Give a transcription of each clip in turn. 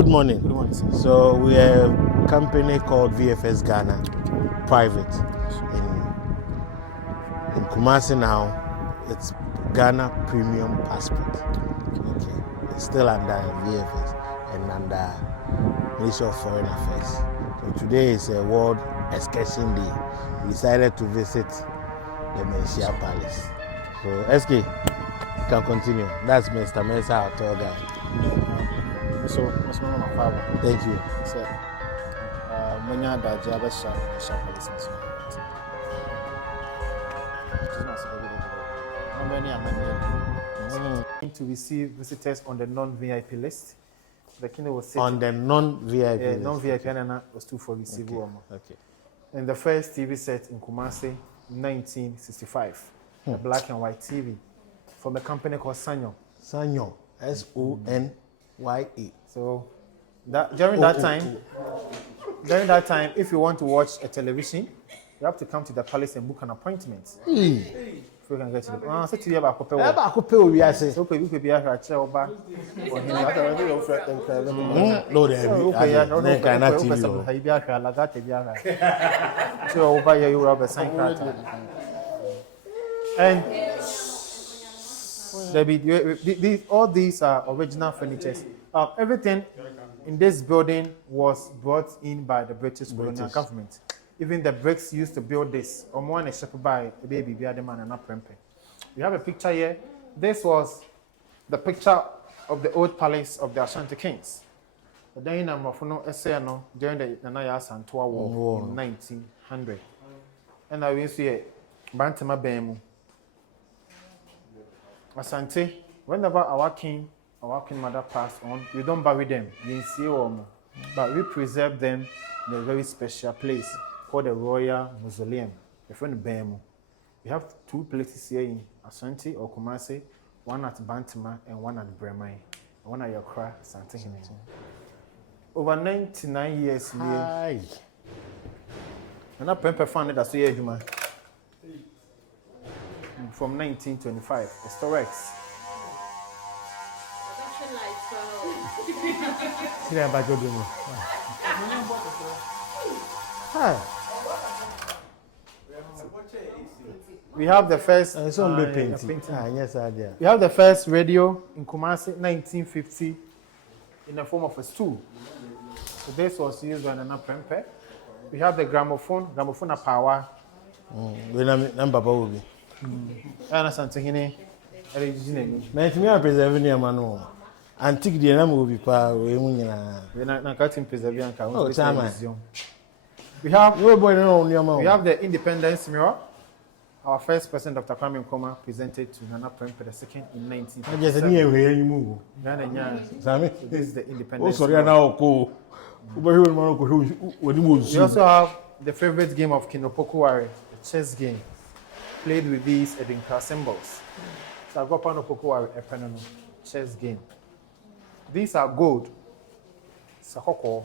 Good morning. Good morning, sir. So we are a company called VFS Ghana, private, in KUMASI now. It's Ghana Premium Passport. Okay, it's still under VFS and under Ministry of Foreign Affairs. So today is a World Excursion Day. We decided to visit the MANHYIA Palace. So SK, you can continue. That's Mr. Mensah, our tour guide. So, Mr. Mama Father. Thank you. Sir, when you're that job, I shall police. How many are to receive visitors on the non-VIP list? The king was on the non-VIP list. Non-VIP was 2 for receive. Okay. And the first TV set in KUMASI, 1965, a black and white TV from a company called Sanyo. Sanyo, Sony. So during that time, if you want to watch a television, you have to come to the palace and book an appointment. If we can get to the so TV about so we could be a over. No, they so over here you have a sign card. And all these are original furniture. Everything in this building was brought in by the British colonial government. Even the bricks used to build this. One is shipped by a baby, man, and not prempe. We have a picture here. This was the picture of the old palace of the Ashanti Kings. During the Yaa Asantewaa War in 1900. And I will see Bantama Bemu. Asante, whenever our king mother passed on, we don't bury them. We see them, but we preserve them in a very special place called the Royal Mausoleum. We have 2 places here in Ashanti or KUMASI, one at Bantama and one at Bremai, one at Yakra, Asante. Over 99 years, and I found it as a from 1925, Storex. We have the first. We have the first radio in KUMASI, 1950, in the form of a stool. So this was used by Nana Prempe. We have the gramophone power. Number will be. Asante preserving your manual. Antique the name will be power. We have the Independence Mirror. Our first president, Dr. Kwame Nkrumah, presented to Nana Prempe II in 1957. This is the Independence Mirror. We also have the favorite game of King Opoku-Ware, the chess game, played with these Edinka symbols. So I've got Opoku-Ware, a chess game. These are gold. Sakoko.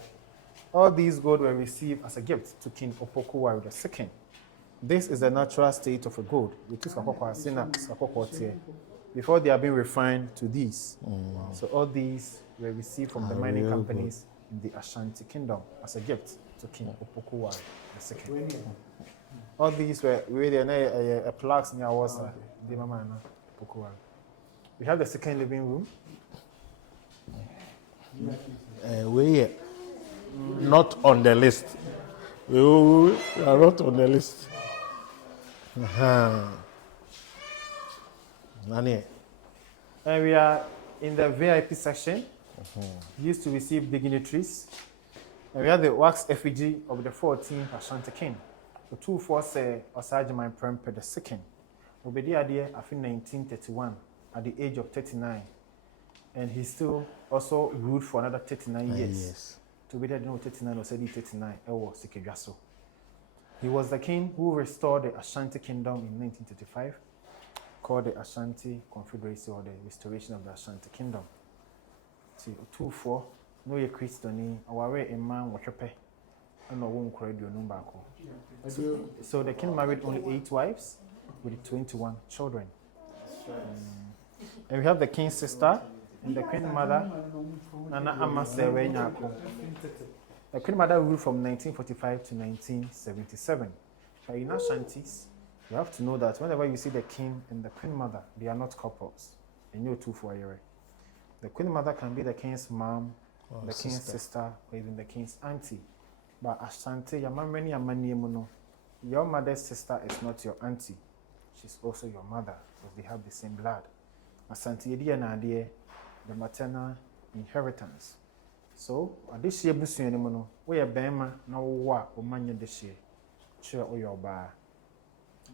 All these gold were received as a gift to King Opoku-Ware II. This is the natural state of a gold. We took Sakoko before they are being refined to these. So all these were received from the mining companies in the Ashanti Kingdom as a gift to King Opoku-Ware II. All these were really a plaques near us. We have the second living room. We not on the list. We are not on the list. And we are in the VIP section. Used to receive dignitaries. And we have the wax effigy of the 14th Ashanti King. The 2-4 Osagyman Prempe II. Obedi Adeɛ, I think 1931, at the age of 39. And he still also ruled for another 39 years. To be there, 39 or 39, he was the king who restored the Ashanti Kingdom in 1935, called the Ashanti Confederacy or the Restoration of the Ashanti Kingdom. 2-4, no ye Christiani, our a man was and no one cried your number. So the king married only 8 wives with 21 children. And we have the king's sister, and the Queen Mother, Nana Amasewa Nyako. The Queen Mother ruled from 1945 to 1977. But in Ashantis, you have to know that whenever you see the King and the Queen Mother, they are not couples. And you're two for a year. The Queen Mother can be the King's mom, the King's sister, or even the King's auntie. But Ashanti, your mother's sister is not your auntie. She's also your mother, because they have the same blood. Asante the maternal inheritance. So, this year, we are Bema, no wa, or mania this year. Sure, or your bar.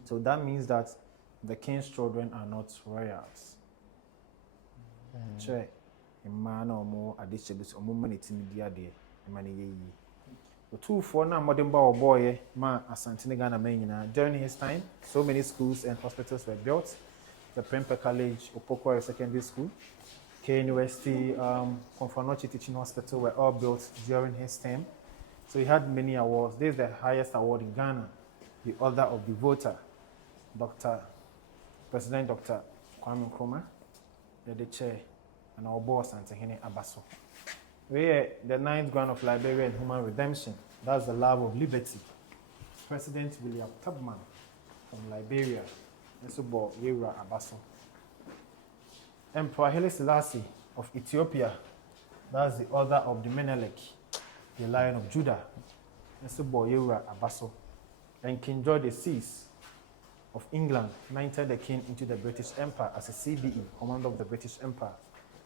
So that means that the king's children are not royals. Sure, a man or more additional or more money to media day, money. The 2 now modern boy, ma Asante Ghana Menina. During his time, so many schools and hospitals were built. The Prempeh College, Opoko Secondary School, K University, Konfanochi Teaching Hospital were all built during his time. So he had many awards. This is the highest award in Ghana, the Order of the Voter, President Dr. Kwame Nkrumah, the chair, and our boss, Antehene Abaso. We are the 9th grant of Liberia and Human Redemption. That's the love of liberty. President William Tubman from Liberia. Nesubo Yera Abaso. Emperor Haile Selassie of Ethiopia. That's the order of the Menelik, the Lion of Judah. Nesubo Yera Abaso. And King George VI of England knighted the king into the British Empire as a CBE, commander of the British Empire.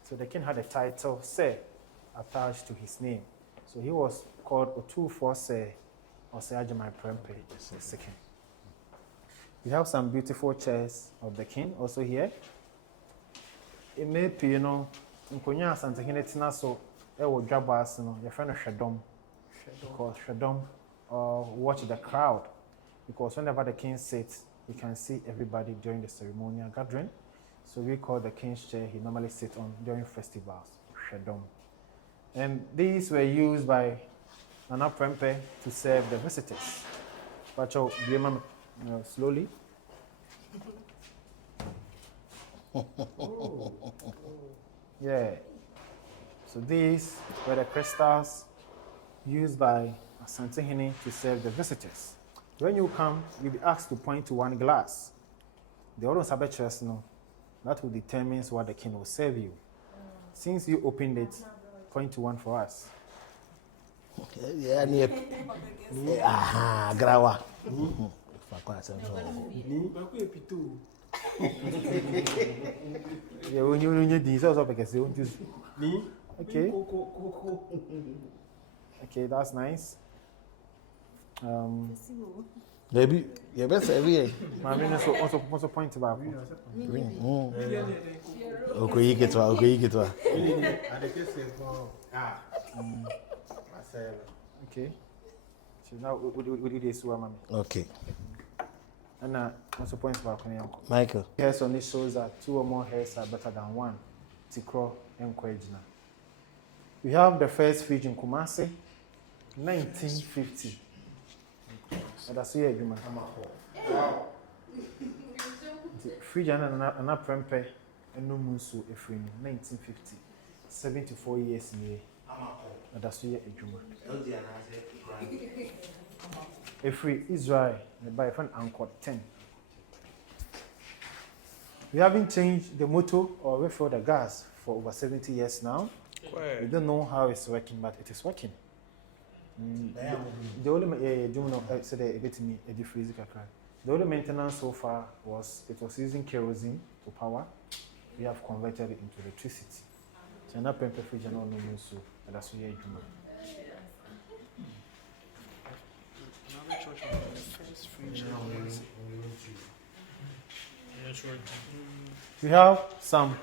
So the king had a title, Sir, attached to his name. So he was called Otufor Sir or Sir Ajamai Prempeh II. We have some beautiful chairs of the king also here. It may be, you know, Nkonya Asantehene Tina so ewo dwabas no your friend Shedom. Because Shedom watch the crowd. Because whenever the king sits, you can see everybody during the ceremonial gathering. So we call the king's chair he normally sits on during festivals, Shedom. And these were used by Nana Prempeh to serve the visitors. But slowly. Yeah. So these were the crystals used by Asantehene to serve the visitors. When you come, you'll be asked to point to one glass. The other sabbaths, that will determine what the king will serve you. Since you opened it, point to one for us. Yeah, grawa. Yeah, when you need these also because you won't use. Okay. Okay, that's nice. Maybe you best every year. I mean, also point about. Okay, you get to. Okay. So now we do this one, Okay. And also points about Michael. Hairs on this shows that 2 or more hairs are better than 1. Tikro and Kwejina. We have the first fridge in KUMASI, 1950. And that's here, Juma. Fridge and a Prempeh and no Munsu Efrin, 1950. 74 years in here. And that's here, Juma. Efri Israel, by a friend Anchor 10. We haven't changed the motor or refill the gas for over 70 years now. We don't know how it's working, but it is working. The only the only maintenance so far was it was using kerosene to power. We have converted it into electricity. So now Prempeh fridge and all no so that's where you We have some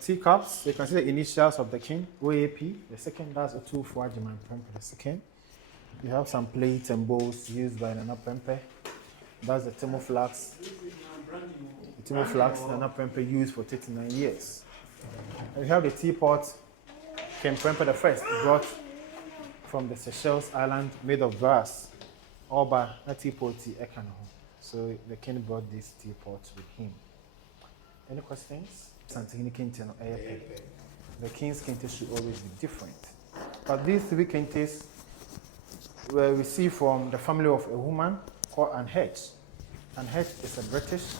teacups. You can see the initials of the king, OAP. The second, that's Otufor Ajamai Prempeh II. We have some plates and bowls used by Nana Prempeh. That's the Timo flask. The Timo flask Nana Prempeh used for 39 years. And we have the teapot King Prempeh I brought from the Seychelles Island, made of brass. Oba, a teapot, so the king brought this teapot with him. Any questions? Asantehene kente no ɛyɛ pɛ. The king's kente should always be different. But these 3 kentes were received from the family of a woman called Anhyiya. Anhyiya is a British.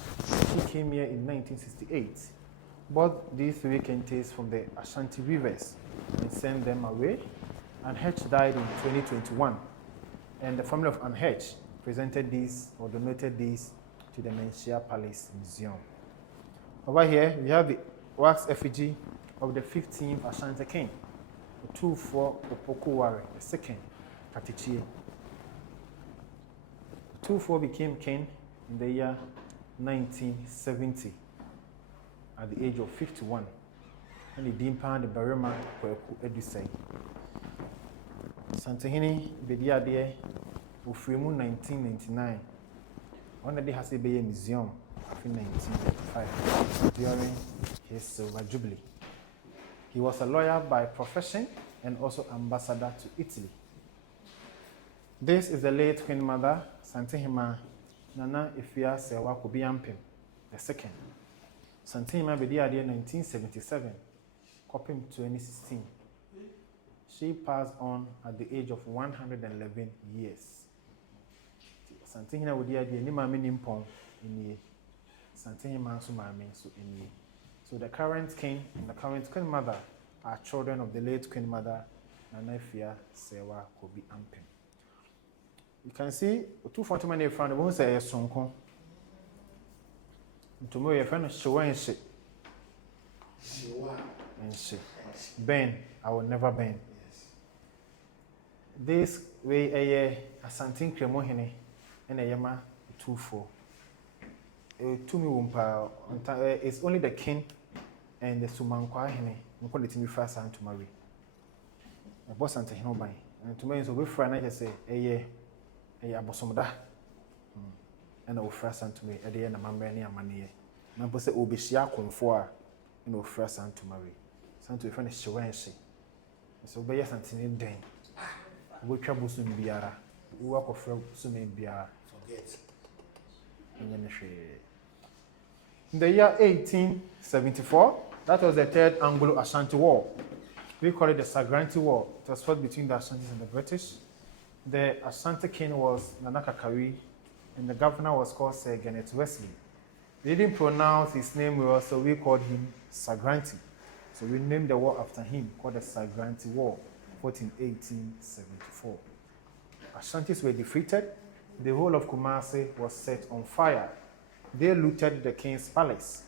He came here in 1968. Bought these 3 kentes from the Ashanti rivers and sent them away. Anhyiya died in 2021, and the family of Anhyiya presented these or donated these to the MANHYIA Palace Museum. Over here, we have the wax effigy of the 15th Ashanti King, the 2-4 Opoku Ware, the second Katichie. 2-4 became king in the year 1970 at the age of 51, and he dimpa the Barema Kweku Edusei. Asantehene Bediade Ufrimu 1999. One day has a museum in 1995 during his silver jubilee. He was a lawyer by profession and also ambassador to Italy. This is the late Queen Mother Asantehene Nana Yaa Asantewaa War, the second. Asantehene Bediade 1977, Kopim 2016. She passed on at the age of 111 years. Asantehene Bediade ni mami nimpon ini. Asantehene mansu mami so ini. So the current king and the current queen mother are children of the late queen mother Nana Yaa Asantewaa War. You can see 240 many from the one say sonko. Tomorrow your friend Shiwa and she. Ben, I will never bend. This way a Asantehene Kremohene and a Yama 2-4. To me, it's only the king and the Sumankwa Hene who call it in the first hand to marry. A boss and Tehinobai. And to me, so we friend, I say, a bosomda. And our first hand to me, a day and a member near money. Number say, Obishia confor, and our first hand to marry. Sent to a friend is Shiwanshi. So be a Santini Den. We trouble soon biara. We walk of soon biara. Forget. In the year 1874, that was the third Anglo-Ashanti War. We call it the Skbeatz War. It was fought between the Ashantis and the British. The Ashanti king was Nana Kakari, and the governor was called Sir Genet Wesley. They didn't pronounce his name well, so we called him Skbeatz. So we named the war after him, called the Skbeatz War, fought in 1874. Ashantis were defeated. The whole of KUMASI was set on fire. They looted the king's palace,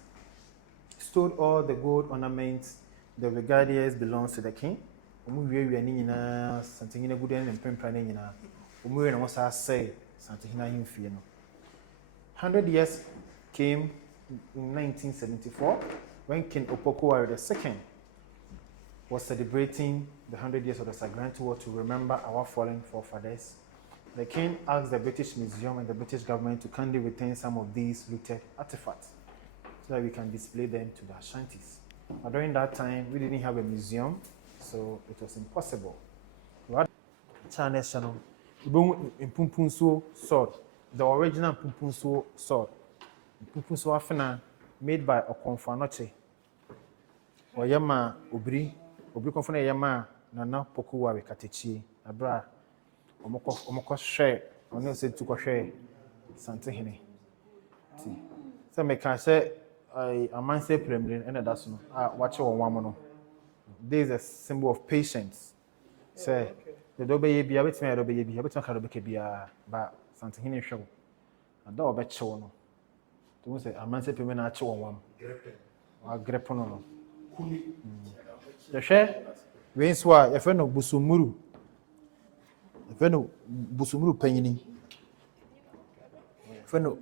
stole all the gold ornaments, the regalias belongs to the king. 100 years came in 1974 when King Opoku Ware II was celebrating the 100 years of the Skbeatz War to remember our fallen forefathers. The king asked the British Museum and the British government to kindly retain some of these looted artifacts so that we can display them to the Ashantis. But during that time, we didn't have a museum, so it was impossible. China Channel, Impumpunsuo sword, the original Impumpunsuo sword. Impumpunsuo afena made by Okonfanoche. Oyama Obri Konfana Yama Nana Poku Ware Katechi, Abra. Omoko share, only said to go share Asantehene. So, me can say, a man say preliminary, and that's no. Watch your one. This is a symbol of patience. Say, the dobe be a bit me, a dobe be a bit of a be a Asantehene show. A dog bet show no. To say, a man say preliminary at one. Or grepono. The share, Winswa, a friend of Busumuru. Feno busumuru penyini. Feno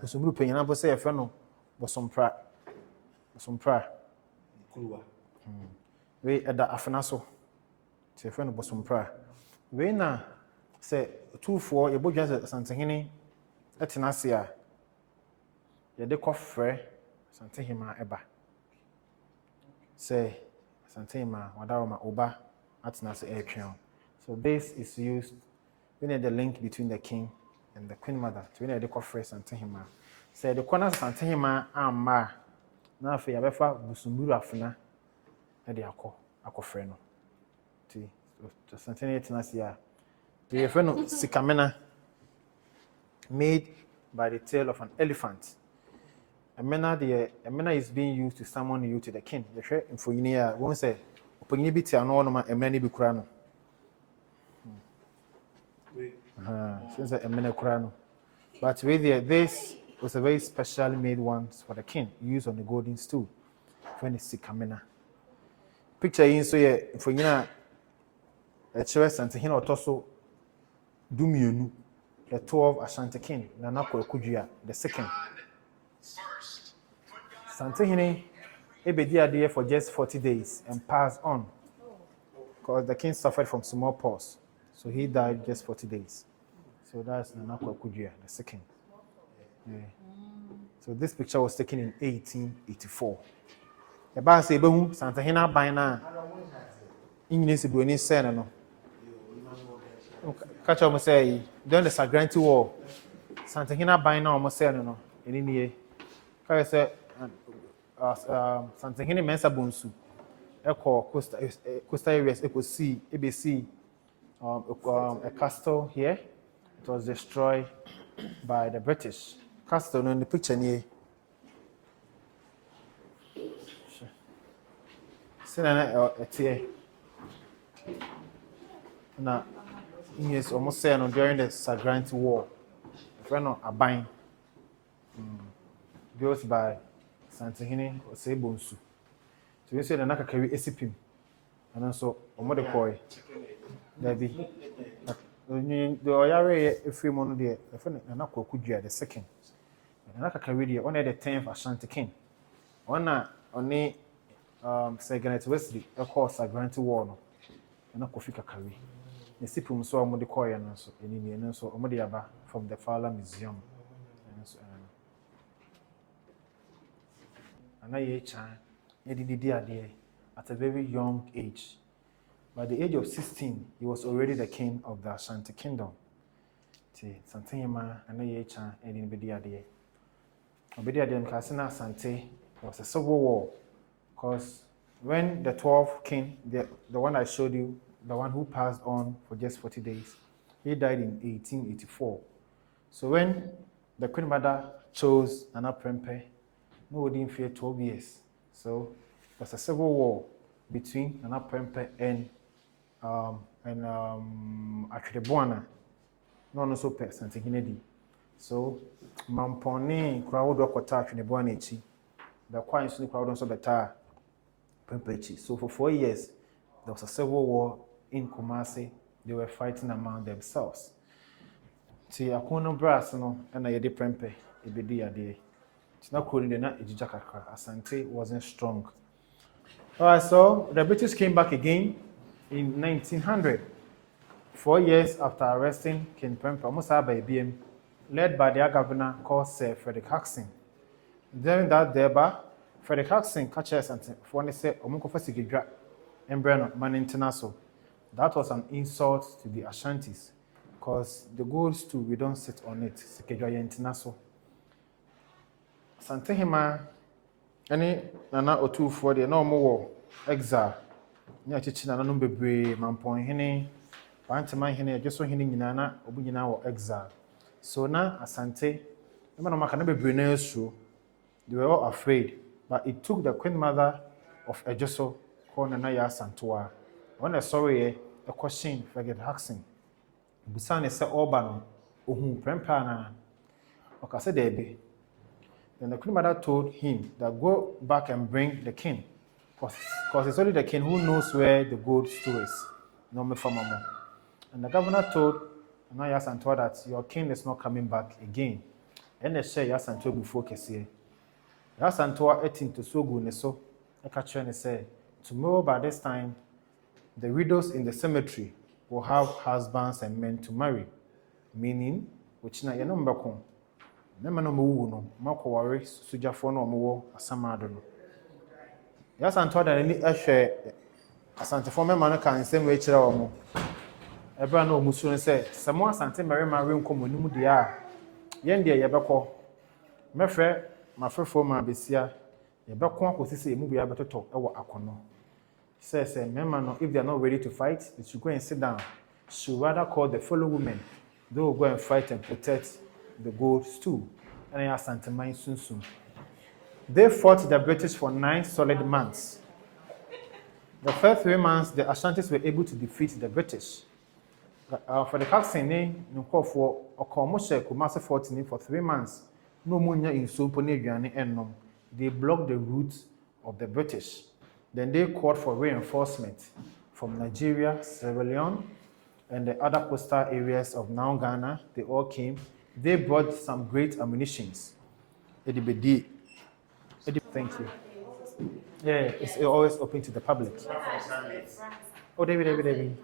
busumuru penyina bo say feno bosompra. Kuluwa. We eda afena so. Say feno bosompra. We na say 2-4 ye bodwa Asantehene etena se a ye de kofre Asantehene eba. Say Asantehene wadaroma oba atena se etwen. So this is used when the link between the king and the queen mother to when the conference Asantehene. Say the corner Asantehene amma na afa ya befa busumburu afena na de akofre no ti Asantewaa tenase the friend sikamena made by the tail of an elephant. A mena is being used to summon you to the king. The share info you near won't say opinion bit no one a many be kurano. Since a mena kurano. But with this was a very specially made one for the king, used on the golden stool. When it's sikamena. Picture in so yeah for you know a choice and hina otoso dumienu the 12 Ashanti King Nana Kujia the second. Santehine ebedi ade for just 40 days and passed on because the king suffered from smallpox, so he died just 40 days. So that's Nana Kujia the second. Yeah. So this picture was taken in 1884. The ba say behu Santehine ban na English broni sen no. Catch up say during the Skbeatz War, Santehine ban na almost sen no. Eni nie. Kai say Santehine mensa bonsu. Eko coastal areas eko see ABC a castle here. It was destroyed by the British. Castle in the picture near. Sinana etie. Na yes almost say no during the Skbeatz War. Friend of Aban built by Santehine or say bonsu. So you say the naka carry esipim. And also omo de koi. There be the oyare efri mono de the friend Nana Kujia the second. The naka carry the one the 10th Ashanti King. One only Second Wesley a course Skbeatz War no. Nana Kofika carry. The sipum so omo de koi and so eni and so omo de aba from the Fowler Museum. And I chan at a very young age. By the age of 16, he was already the king of the Ashanti Kingdom. Santehine and I chan in Bediade. Bediade Kasina Asante was a civil war because when the 12th king, the one I showed you, the one who passed on for just 40 days, he died in 1884. So when the Queen Mother chose Nana Prempeh, nobody didn't fear 12 years. So there's a civil war between Nana Prempeh and Atwedebuana. No so pe Santehine di. So Mamponi crowd okota Atwedebuana echi. The Kwai Nsu crowd also beta Prempeh echi. So for 4 years there was a civil war in KUMASI. They were fighting among themselves. See akono brass no na yede Prempeh ebedi ade. It's not calling the night Asante wasn't strong. Alright, so the British came back again in 1900. 4 years after arresting King Prempeh, almost by BM, led by their governor called Sir Frederick Jackson. During that debate, Frederick Jackson catches Asante for one say Omukofa Sigidra and Brennan Man International. That was an insult to the Ashantis because the gold stool we don't sit on it. Sigidra International. Santehine any Nana Otu for the normal exile. Near Chichina no bebre, Mamponhene, Pantamanhene, just so hini Nana, Obuina or exile. So now Asante, the man of Macanabe Brunel's show, they were all afraid, but it took the Queen Mother of Ejoso, called Yaa Asantewaa. When I saw a question for get Jackson, Busane said Oban, Ohun Prempana, or Casadebe. Then the Queen Mother told him that go back and bring the king. Because it's only the king who knows where the gold stool is. No me for mama. And the governor told Yaa Asantewaa that your king is not coming back again. And they share Yaa Asantewaa before Kesiye. Yaa Asantewaa ate into Sogu Neso. I catch and say, tomorrow by this time, the widows in the cemetery will have husbands and men to marry. Meaning, which na yenombe Nema no mu no mako ware sujafo no omo asamado no Yaa Asantewaa da ni ehwe asantefo mema no kan nsem we kire omo ebra na omu so se samo asante merema we nkomo nimu dia ye ndie ye beko mefre mafrefo ma besia yɛbɛko akɔsi sɛ emu biara bɛtotɔ ɛwɔ akɔnɔ. Says remember no, if they are not ready to fight, they should go and sit down. Should rather call the fellow women. They will go and fight and protect the gold stool. And Yaa Asantewaa soon. They fought the British for 9 solid months. The first 3 months, the Ashantis were able to defeat the British. For the Kaksene, for Okomoshe KUMASI fought for 3 months. No munya in Sompone Yuani Enom. They blocked the route of the British. Then they called for reinforcement from Nigeria, Sierra Leone, and the other coastal areas of now Ghana. They all came. They brought some great ammunitions. Thank you. Yeah, it's always open to the public. Oh, David.